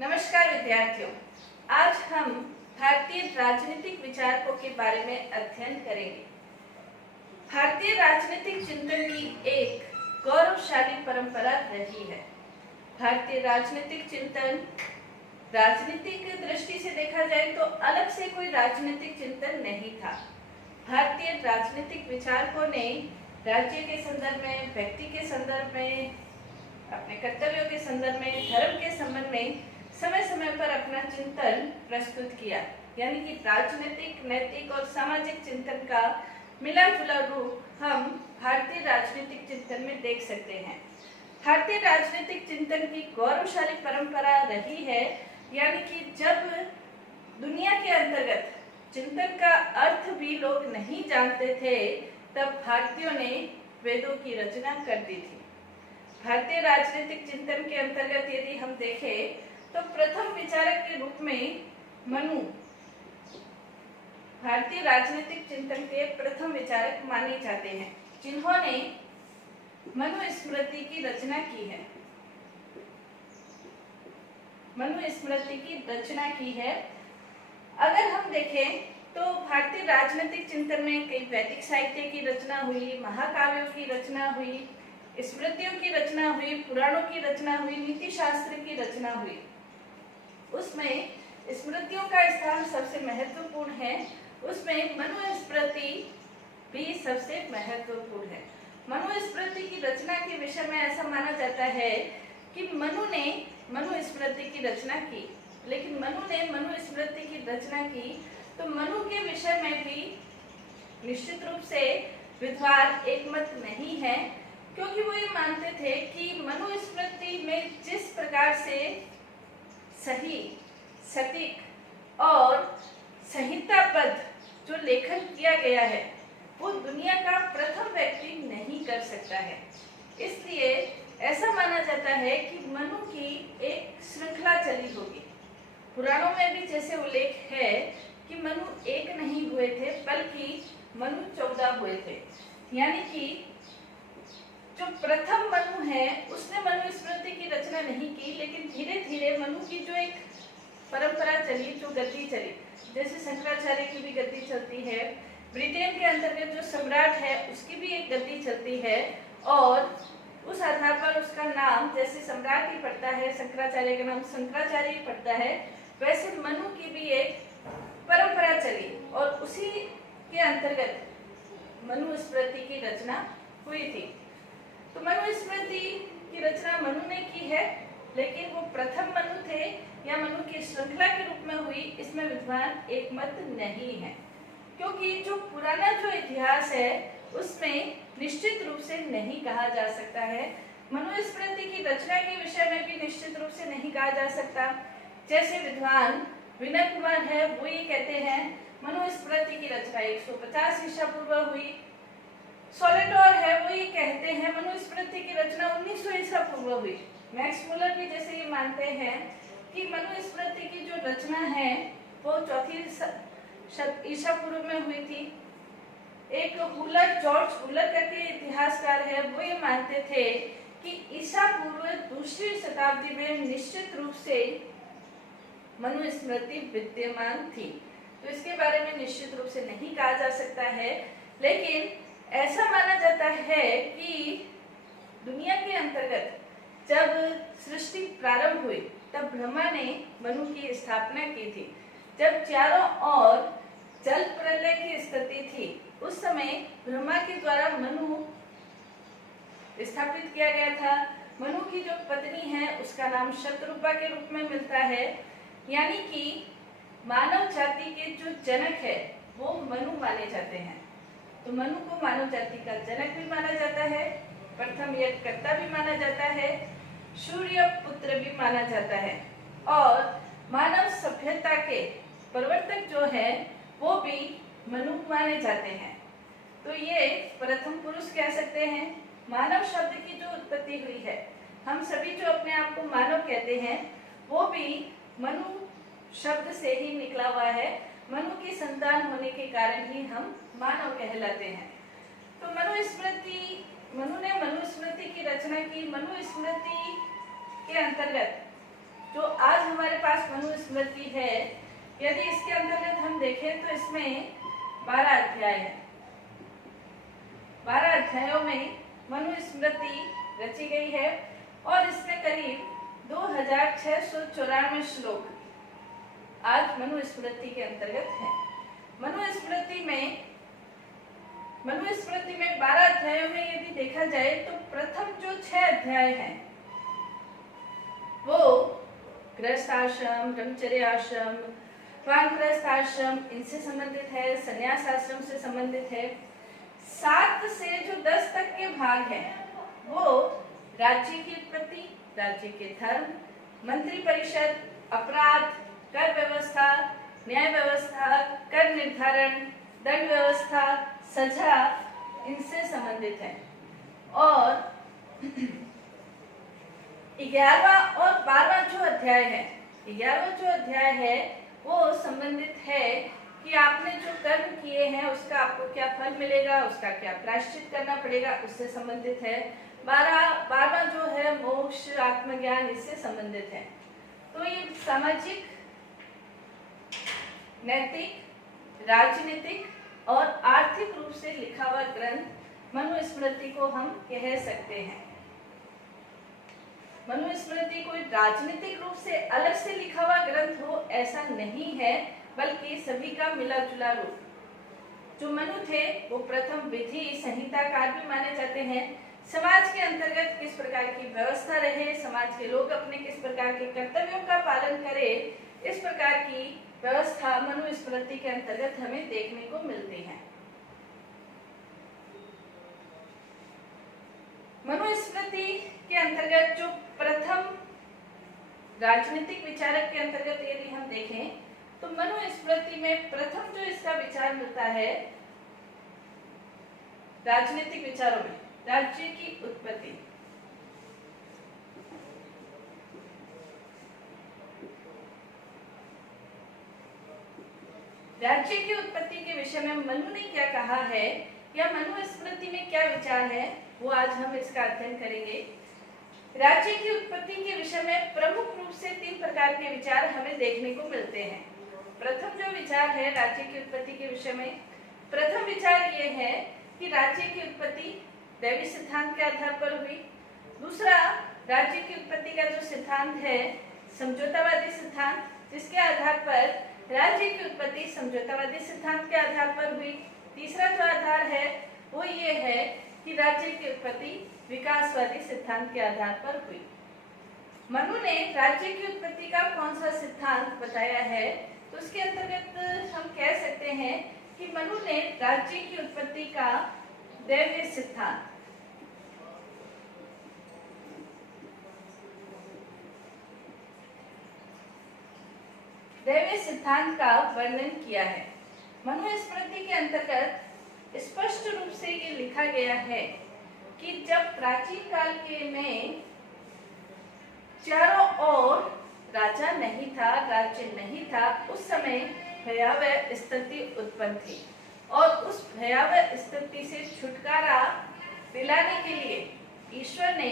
नमस्कार विद्यार्थियों, आज हम भारतीय राजनीतिक विचारकों के बारे में अध्ययन करेंगे। भारतीय राजनीतिक चिंतन की एक गौरवशाली परंपरा रही है। भारतीय राजनीतिक चिंतन राजनीतिक दृष्टि से देखा जाए तो अलग से कोई राजनीतिक चिंतन नहीं था। भारतीय राजनीतिक विचारकों ने राज्य के संदर्भ में, व्यक्ति के संदर्भ में, अपने कर्तव्यों के संदर्भ में, धर्म के संबंध में समय समय पर अपना चिंतन प्रस्तुत किया। यानी कि राजनीतिक, नैतिक और सामाजिक चिंतन का मिला जुला रूप हम भारतीय राजनीतिक चिंतन में देख सकते हैं। भारतीय राजनीतिक चिंतन की गौरवशाली परंपरा रही है। यानी कि जब दुनिया के अंतर्गत चिंतन का अर्थ भी लोग नहीं जानते थे, तब भारतीयों ने वेदों की रचना कर दी थी। भारतीय राजनीतिक चिंतन के अंतर्गत यदि हम देखें तो प्रथम विचारक के रूप में मनु भारतीय राजनीतिक चिंतन के प्रथम विचारक माने जाते हैं, जिन्होंने मनुस्मृति की रचना की है। मनुस्मृति की रचना की है। अगर हम देखें तो भारतीय राजनीतिक चिंतन में कई वैदिक साहित्य की रचना हुई, महाकाव्यों की रचना हुई, स्मृतियों की रचना हुई, पुराणों की रचना हुई, नीति शास्त्र की रचना हुई। उसमें स्मृतियों का स्थान सबसे महत्वपूर्ण है। उसमें मनुस्मृति भी सबसे महत्वपूर्ण है। मनुस्मृति की रचना के विषय में ऐसा माना जाता है कि मनु ने मनुस्मृति की रचना की, लेकिन मनु ने मनुस्मृति की रचना की तो मनु के विषय में भी निश्चित रूप से विद्वान एकमत नहीं है, क्योंकि वो ये मानते थे कि मनुस्मृति में जिस प्रकार से सही, सटीक और संहिताबद्ध जो लेखन किया गया है, वो दुनिया का प्रथम व्यक्ति नहीं कर सकता है। इसलिए ऐसा माना जाता है कि मनु की एक श्रृंखला चली होगी। पुराणों में भी जैसे उल्लेख है कि मनु एक नहीं हुए थे, बल्कि मनु 14 हुए थे। यानी कि जो प्रथम मनु है उसने मनुस्मृति की रचना नहीं की, लेकिन धीरे धीरे मनु की जो एक परंपरा चली, जो गद्दी चली, जैसे शंकराचार्य की भी गद्दी चलती है, ब्रिटेन के अंतर्गत जो सम्राट है उसकी भी एक गद्दी चलती है, और उस आधार पर उसका नाम जैसे सम्राट ही पड़ता है, शंकराचार्य का नाम शंकराचार्य ही पड़ता है, वैसे मनु की भी एक परंपरा चली और उसी के अंतर्गत मनुस्मृति की रचना हुई थी। तो मनुस्मृति की रचना मनु ने की है, लेकिन वो प्रथम मनु थे या मनु की श्रृंखला के रूप में हुई, इसमें विद्वान एकमत नहीं है। क्योंकि जो पुराना जो इतिहास है उसमें निश्चित रूप से नहीं कहा जा सकता है। मनुस्मृति की रचना के विषय में भी निश्चित रूप से नहीं कहा जा सकता। जैसे विद्वान विनय कुमार है, वो ये कहते हैं मनुस्मृति की रचना 150 ईसा पूर्व हुई। सोलेटोर है, वो ये कहते हैं मनुस्मृति की रचना 1900 ईसा पूर्व हुई। मैक्स मुलर भी जैसे ये मानते हैं कि मनुस्मृति की जो रचना है वो 4 ईसा पूर्व में हुई थी। एक हुलर, जॉर्ज हुलर करके इतिहासकार है, वो ये मानते थे कि ईसा पूर्व 2री शताब्दी में निश्चित रूप से मनुस्मृति विद्यमान थी। तो इसके बारे में निश्चित रूप से नहीं कहा जा सकता है, लेकिन ऐसा माना जाता है कि दुनिया के अंतर्गत जब सृष्टि प्रारंभ हुई तब ब्रह्मा ने मनु की स्थापना की थी। जब चारों ओर जल प्रलय की स्थिति थी, उस समय ब्रह्मा के द्वारा मनु स्थापित किया गया था। मनु की जो पत्नी है उसका नाम शतरूपा के रूप में मिलता है। यानी कि मानव जाति के जो जनक है वो मनु माने जाते हैं। तो मनु को मानव जाति का जनक भी माना जाता है, प्रथम यज्ञकर्ता भी माना जाता है, सूर्य पुत्र भी माना जाता है, और मानव सभ्यता के प्रवर्तक जो है वो भी मनु माने जाते हैं। तो ये प्रथम पुरुष कह सकते हैं। मानव शब्द की जो उत्पत्ति हुई है, हम सभी जो अपने आप को मानव कहते हैं वो भी मनु शब्द से ही निकला हुआ है। मनु की संतान होने के कारण ही हम मानव कहलाते हैं। तो मनु ने मनुस्मृति की रचना की। मनुस्मृति के अंतर्गत जो आज हमारे पास मनुस्मृति है, यदि इसके अंतर्गत हम देखें तो इसमें 12 अध्याय है। 12 अध्यायों में मनुस्मृति रची गई है और इसमें करीब 2694 श्लोक आज मनुस्मृति के अंतर्गत है। मनुस्मृति में 12 अध्यायों में यदि देखा जाए तो प्रथम जो 6 अध्याय हैं वो गृहस्थ आश्रम, ब्रह्मचर्य आश्रम, वानप्रस्थ आश्रम इनसे संबंधित है, संन्यास आश्रम से संबंधित है। 7 से जो 10 तक के भाग हैं वो राज्य की उत्पत्ति, राज्य के धर्म, मंत्री परिषद, अपराध, कर व्यवस्था, न्याय व्यवस्था, कर निर्धारण, दंड व्यवस्था, सजा इनसे संबंधित है। और 11वां और 12वां जो अध्याय है, 11वां जो अध्याय है वो संबंधित है कि आपने जो कर्म किए हैं उसका आपको क्या फल मिलेगा, उसका क्या प्रायश्चित करना पड़ेगा, उससे संबंधित है। 12वां जो है मोक्ष, आत्मज्ञान इससे संबंधित है। तो ये सामाजिक, नैतिक, राजनीतिक और आर्थिक रूप से लिखा हुआ ग्रंथ मनुस्मृति को हम कह सकते हैं। मनुस्मृति कोई राजनीतिक रूप से अलग से लिखा हुआ ग्रंथ हो ऐसा नहीं है, बल्कि सभी का मिला जुला रूप। जो मनु थे वो प्रथम विधि संहिताकार भी माने जाते हैं। समाज के अंतर्गत किस प्रकार की व्यवस्था रहे, समाज के लोग अपने किस प्रकार के कर्तव्यों का पालन करें, इस प्रकार की व्यवस्था मनुस्मृति के अंतर्गत हमें देखने को मिलती है। मनुस्मृति के अंतर्गत जो प्रथम राजनीतिक विचारक के अंतर्गत यदि हम देखें तो मनुस्मृति में प्रथम जो इसका विचार मिलता है राजनीतिक विचारों में, राज्य की उत्पत्ति। राज्य की उत्पत्ति के विषय में मनु ने क्या कहा है या मनुस्मृति में क्या विचार है, वो आज हम इसका अध्ययन करेंगे। राज्य की उत्पत्ति के विषय में प्रमुख रूप से 3 प्रकार के विचार हमें देखने को मिलते हैं। प्रथम जो विचार है राज्य की उत्पत्ति के विषय में, प्रथम विचार ये है कि राज्य की उत्पत्ति दैवी सिद्धांत के आधार पर हुई। दूसरा, राज्य की उत्पत्ति का जो सिद्धांत है समझौतावादी सिद्धांत, जिसके आधार पर राज्य की उत्पत्ति समझौतावादी सिद्धांत के आधार पर हुई। तीसरा जो आधार है वो ये है कि राज्य की उत्पत्ति विकासवादी सिद्धांत के आधार पर हुई। मनु ने राज्य की उत्पत्ति का कौन सा सिद्धांत बताया है, तो उसके अंतर्गत हम कह सकते हैं कि मनु ने राज्य की उत्पत्ति का दैवीय सिद्धांत, दैवीय सिद्धांत का वर्णन किया है। मनुस्मृति के अंतर्गत स्पष्ट रूप से ये लिखा गया है कि जब प्राचीन काल के में चारों ओर राजा नहीं था, राज्य नहीं था, उस समय भयावह स्थिति उत्पन्न थी और उस भयावह स्थिति से छुटकारा दिलाने के लिए ईश्वर ने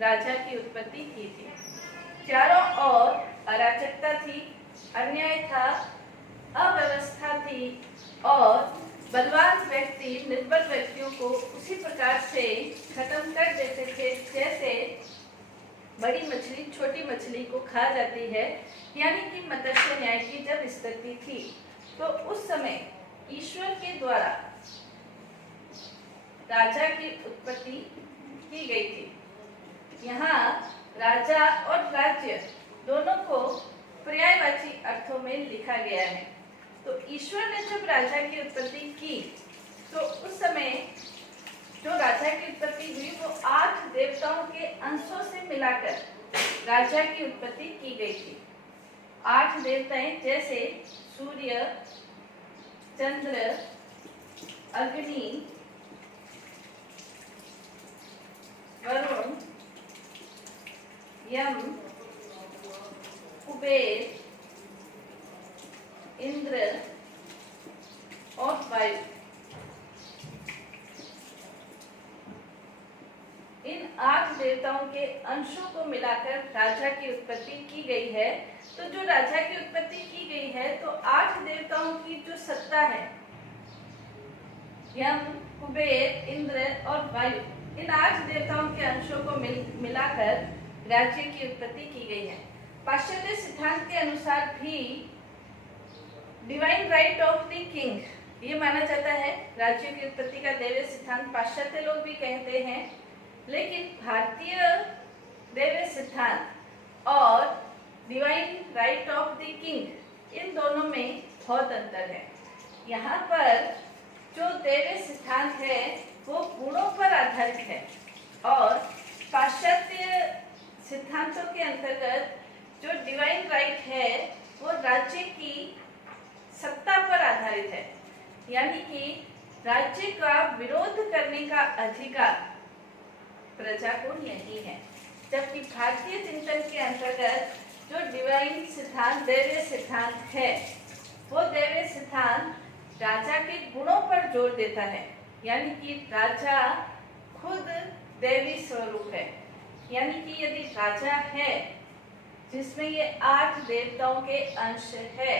राजा की उत्पत्ति की थी। चारों ओर अराजकता थी, अन्याय था, अव्यवस्था थी और बलवान व्यक्ति निर्बल व्यक्तियों को उसी प्रकार से खत्म कर देते थे जैसे बड़ी मछली छोटी मछली को खा जाती है, यानी कि मत्स्य न्याय की जब स्थिति थी तो उस समय ईश्वर के द्वारा राजा की उत्पत्ति की गई थी। यहाँ राजा और राज्य दोनों को पर्यायवाची अर्थों में लिखा गया है। तो ईश्वर ने जब राजा की उत्पत्ति की तो उस समय जो राजा की उत्पत्ति हुई वो 8 देवताओं के अंशों से मिलाकर राजा की उत्पत्ति की गई थी। 8 देवताएं जैसे सूर्य, चंद्र, अग्नि, वरुण, यम, कुबेर, इंद्र और वायु, इन 8 देवताओं के अंशों को मिलाकर राजा की उत्पत्ति की गई है। तो जो राजा की उत्पत्ति की गई है, तो 8 देवताओं की जो सत्ता है, यम, कुबेर, इंद्र और वायु, इन 8 देवताओं के अंशों को मिलाकर राज्य की उत्पत्ति की गई है। पाश्चात्य सिद्धांत के अनुसार भी divine right of the king ये माना जाता है राज्य की उत्पत्ति का दैवीय सिद्धांत। पाश्चात्य लोग भी कहते हैं, लेकिन भारतीय दैवीय सिद्धांत और divine right of the king, इन दोनों में बहुत अंतर है। यहाँ पर जो दैवीय सिद्धांत है वो गुणों पर आधारित है, और पाश्चात्य सिद्धांतों के अंतर्गत जो डिवाइन राइट है वो राज्य की सत्ता पर आधारित है, यानी कि राज्य का विरोध करने का अधिकार प्रजा को नहीं है। जबकि भारतीय चिंतन के अंतर्गत जो डिवाइन सिद्धांत दैवीय सिद्धांत है, वो दैवीय सिद्धांत राजा के गुणों पर जोर देता है, यानी कि राजा खुद दैवी स्वरूप है। यानी कि यदि राजा है जिसमें ये 8 देवताओं के अंश है,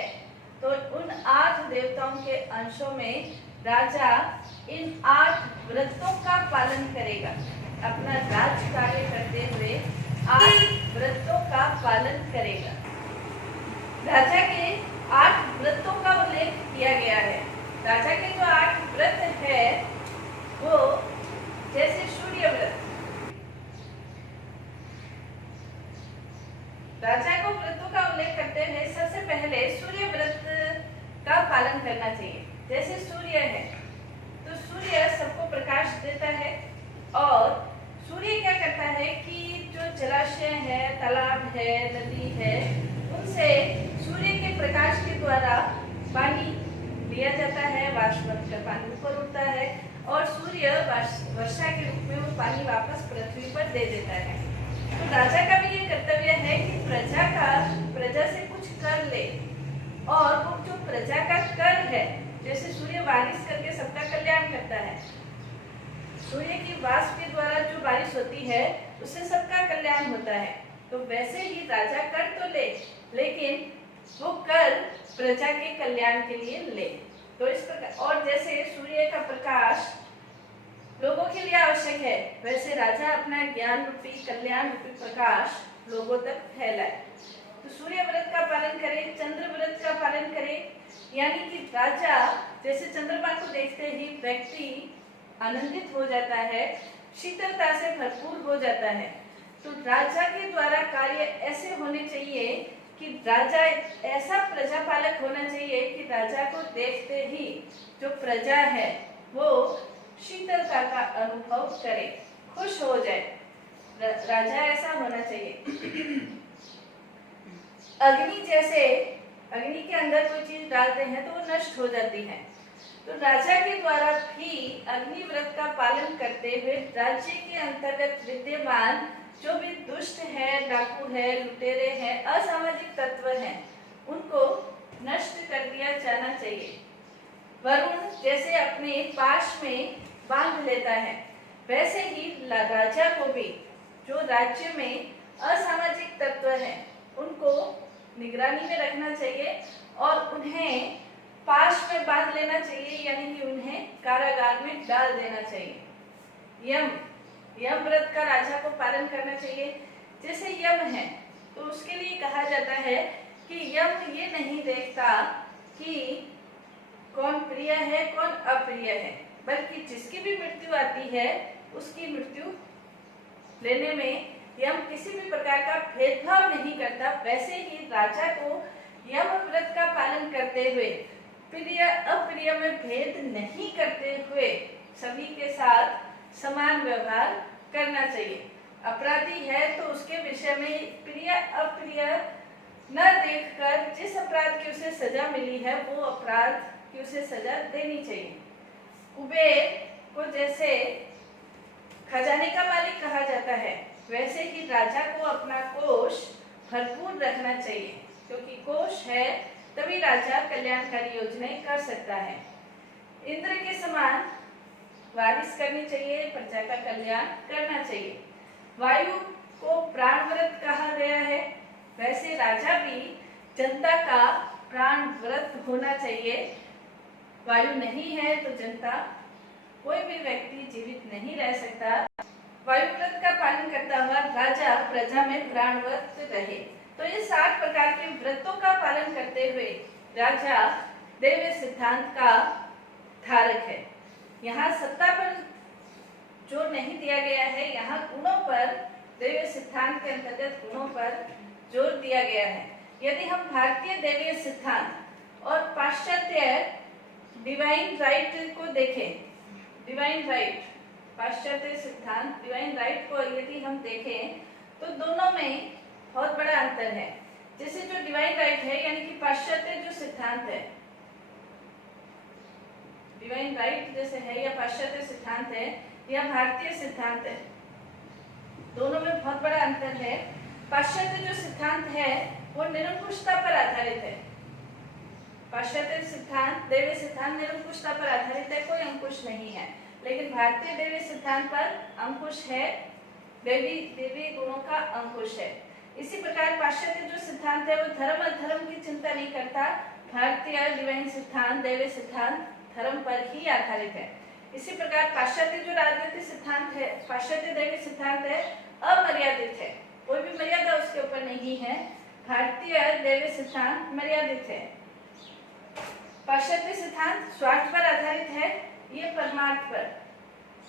तो उन 8 देवताओं के अंशों में राजा इन 8 व्रतों का पालन करेगा। अपना राज कार्य करते हुए 8 व्रतों का पालन करेगा। राजा के 8 व्रतों का उल्लेख किया गया है। राजा के जो 8 व्रत है वो जैसे सूर्य व्रत, राजा को व्रतों का उल्लेख करते हुए सबसे पहले सूर्य व्रत का पालन करना चाहिए। जैसे सूर्य है तो सूर्य सबको प्रकाश देता है, और सूर्य क्या करता है कि जो जलाशय है, तालाब है, नदी है, उनसे सूर्य के प्रकाश के द्वारा पानी लिया जाता है, वाष्प बनकर पानी ऊपर उठता है, और सूर्य वर्षा के रूप में वो पानी वापस पृथ्वी पर दे देता है। तो राजा का भी ये कर्तव्य है कि प्रजा से कुछ कर ले, और वो जो प्रजा का कर है, जैसे सूर्य बारिश करके सबका कल्याण करता है, सूर्य की वाष्प के द्वारा जो बारिश होती है उससे सबका कल्याण होता है, तो वैसे ही राजा कर तो ले, लेकिन वो कर प्रजा के कल्याण के लिए ले। तो इस प्रकार, और जैसे सूर्य का प्रकाश लोगों के लिए आवश्यक है, वैसे राजा अपना ज्ञान रूपी कल्याण रूपी प्रकाश लोगों तक फैलाए। तो सूर्य व्रत का पालन करे, चंद्र व्रत का पालन करे, यानी कि राजा जैसे चंद्रमा को देखते ही व्यक्ति आनंदित हो जाता है, शीतलता से भरपूर हो जाता है। तो राजा के द्वारा कार्य ऐसे होने चाहिए कि राजा ऐसा प्रजापालक होना चाहिए कि राजा को देखते ही जो प्रजा है वो शीतलता का अनुभव करे, खुश हो जाए। राजा ऐसा होना चाहिए। अग्नि जैसे, अग्नि के अंदर कोई चीज डालते हैं तो वो नष्ट हो जाती है, तो राजा के द्वारा भी अग्नि व्रत का पालन करते हुए राज्य के अंतर्गत विद्यमान जो भी दुष्ट है, डाकू है, लुटेरे हैं, असामाजिक तत्व हैं, उनको नष्ट कर दिया जाना चाहिए। वरुण जैसे अपने पाश में बांध लेता है, वैसे ही राजा को भी जो राज्य में असामाजिक तत्व हैं उनको निगरानी में रखना चाहिए और उन्हें पाश में बांध लेना चाहिए, यानी कि उन्हें कारागार में डाल देना चाहिए। यम व्रत का राजा को पालन करना चाहिए। जैसे यम है तो उसके लिए कहा जाता है कि यम ये नहीं देखता कि कौन प्रिय है कौन अप्रिय है, बल्कि जिसकी भी मृत्यु आती है उसकी मृत्यु लेने में यम किसी भी प्रकार का भेदभाव नहीं करता। वैसे ही राजा को यम व्रत का पालन करते हुए प्रिय अप्रिय में भेद नहीं करते हुए सभी के साथ समान व्यवहार करना चाहिए। अपराधी है तो उसके विषय में प्रिय अप्रिय न देखकर जिस अपराध की उसे सजा मिली है वो अपराध की उसे सजा देनी चाहिए। कुबेर को जैसे खजाने का मालिक कहा जाता है, वैसे ही राजा को अपना कोष भरपूर रखना चाहिए, क्योंकि कोष है तभी राजा कल्याणकारी योजनाएं कर सकता है। इंद्र के समान बारिश करनी चाहिए, प्रजा का कल्याण करना चाहिए। वायु को प्राण व्रत कहा गया है, वैसे राजा भी जनता का प्राण व्रत होना चाहिए। वायु नहीं है तो जनता, कोई भी व्यक्ति जीवित नहीं रह सकता। वायु व्रत का पालन करता हुआ राजा प्रजा में प्राणवत रहे। तो ये 60 प्रकार के व्रतों का पालन करते हुए राजा दैवीय सिद्धांत का धारक है। यहाँ सत्ता पर जोर नहीं दिया गया है, यहाँ गुणों पर, दैवीय सिद्धांत के अंतर्गत गुणों पर जोर दिया गया है। यदि हम भारतीय दैवीय सिद्धांत और पाश्चात्य डिवाइन राइट को देखें, डिवाइन राइट, पाश्चात्य सिद्धांत डिवाइन राइट को यदि हम देखें तो दोनों में बहुत बड़ा अंतर है। जैसे जो डिवाइन राइट है यानी कि पाश्चात्य जो सिद्धांत है, डिवाइन राइट जैसे है या पाश्चात्य सिद्धांत है या भारतीय सिद्धांत है, दोनों में बहुत बड़ा अंतर है। पाश्चात्य जो सिद्धांत है वो निरंकुशता पर आधारित है। पाश्चात्य सिद्धांत, दैवीय सिद्धांत निरंकुशता पर आधारित है, कोई अंकुश नहीं है। लेकिन भारतीय दैवीय सिद्धांत पर अंकुश है, देवी गुणों का अंकुश है। इसी प्रकार पाश्चात्य जो सिद्धांत है वो धर्म अधर्म की चिंता नहीं करता। भारतीय डिवाइन सिद्धांत, दैवीय सिद्धांत धर्म पर ही आधारित है। इसी प्रकार पाश्चात्य जो राजनीतिक सिद्धांत है, पाश्चात्य दैवीय सिद्धांत है, अमर्यादित है, कोई भी मर्यादा उसके ऊपर नहीं है। भारतीय दैवीय सिद्धांत मर्यादित है। पाश्चात्य सिद्धांत स्वार्थ पर आधारित है, ये परमार्थ पर,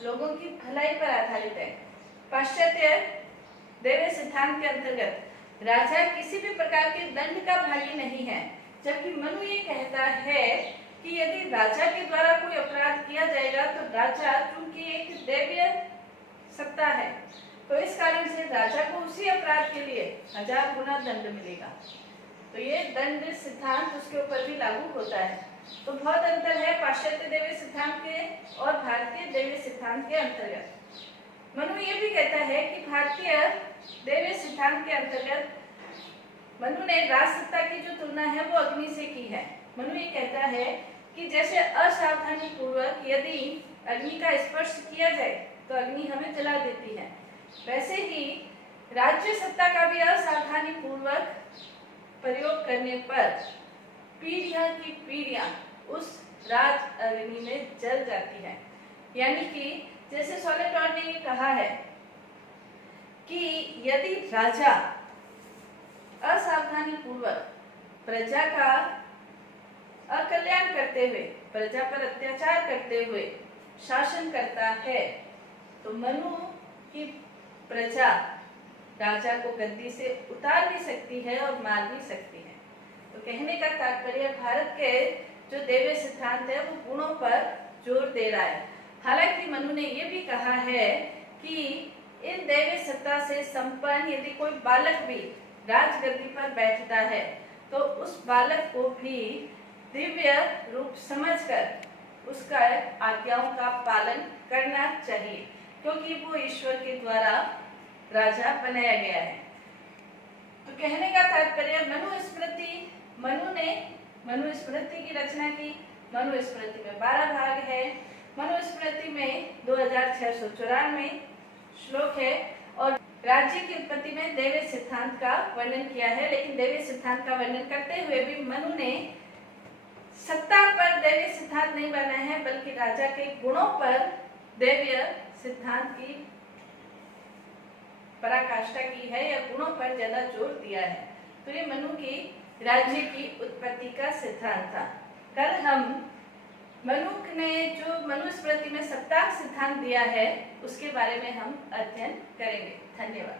लोगों की भलाई पर आधारित है। पाश्चात्य दैवीय सिद्धांत के अंतर्गत राजा किसी भी प्रकार के दंड का भागी नहीं है, जबकि मनु ये कहता है कि यदि राजा के द्वारा कोई अपराध किया जाएगा तो राजा चूंकि एक दैवीय सत्ता है तो इस कारण से राजा को उसी अपराध के लिए 1000 गुना दंड मिलेगा। तो ये दंड सिद्धांत उसके ऊपर भी लागू होता है। तो बहुत अंतर है पाश्चात्य दैवीय सिद्धांत के और भारतीय दैवीय सिद्धांत के अंतर्गत। मनु ये भी कहता है कि भारतीय दैवीय सिद्धांत के अंतर्गत मनु ने राज सत्ता की जो तुलना है वो अग्नि से की है। मनु ये कहता है कि जैसे असावधानी पूर्वक यदि अग्नि का स्पर्श किया जाए तो अग्नि हमें जला देती है, वैसे ही राज्य सत्ता का भी असावधानी पूर्वक प्रयोग करने पर पीढ़ियां की पीढ़ियां उस राज अग्नि में जल जाती है। यानी कि जैसे सोलेटॉर ने ये कहा है कि यदि राजा असावधानी पूर्वक प्रजा का अकल्याण करते हुए, प्रजा पर अत्याचार करते हुए शासन करता है तो मनु की प्रजा राजा को गद्दी से उतार भी सकती है और मार भी सकती है। तो कहने का तात्पर्य भारत के जो दैवीय सिद्धांत है वो गुणों पर जोर दे रहा है। हालांकि मनु ने यह भी कहा है कि इन दैवीय सत्ता से संपन्न यदि कोई बालक भी राजगद्दी पर बैठता है तो उस बालक को भी दिव्य रूप समझकर उसका आज्ञाओं का पालन करना चाहिए, क्योंकि वो ईश्वर के द्वारा राजा बनाया गया है। तो कहने का तात्पर्य मनु स्मृति की रचना की। मनु स्मृति में 12 भाग है। मनु स्मृति में 2694 श्लोक है और राज्य की उत्पत्ति में दैवीय सिद्धांत का वर्णन किया है। लेकिन दैवीय सिद्धांत का वर्णन करते हुए भी मनु ने सत्ता पर दैवीय सिद्धांत नहीं बनाया है, बल्कि राजा के गुणों पर दैवीय सिद्धांत की पराकाष्ठा की है या गुणों पर ज्यादा जोर दिया है। तो ये मनु की राज्य की उत्पत्ति का सिद्धांत था। कल हम मनु ने जो मनुस्मृति में सप्ताह सिद्धांत दिया है उसके बारे में हम अध्ययन करेंगे। धन्यवाद।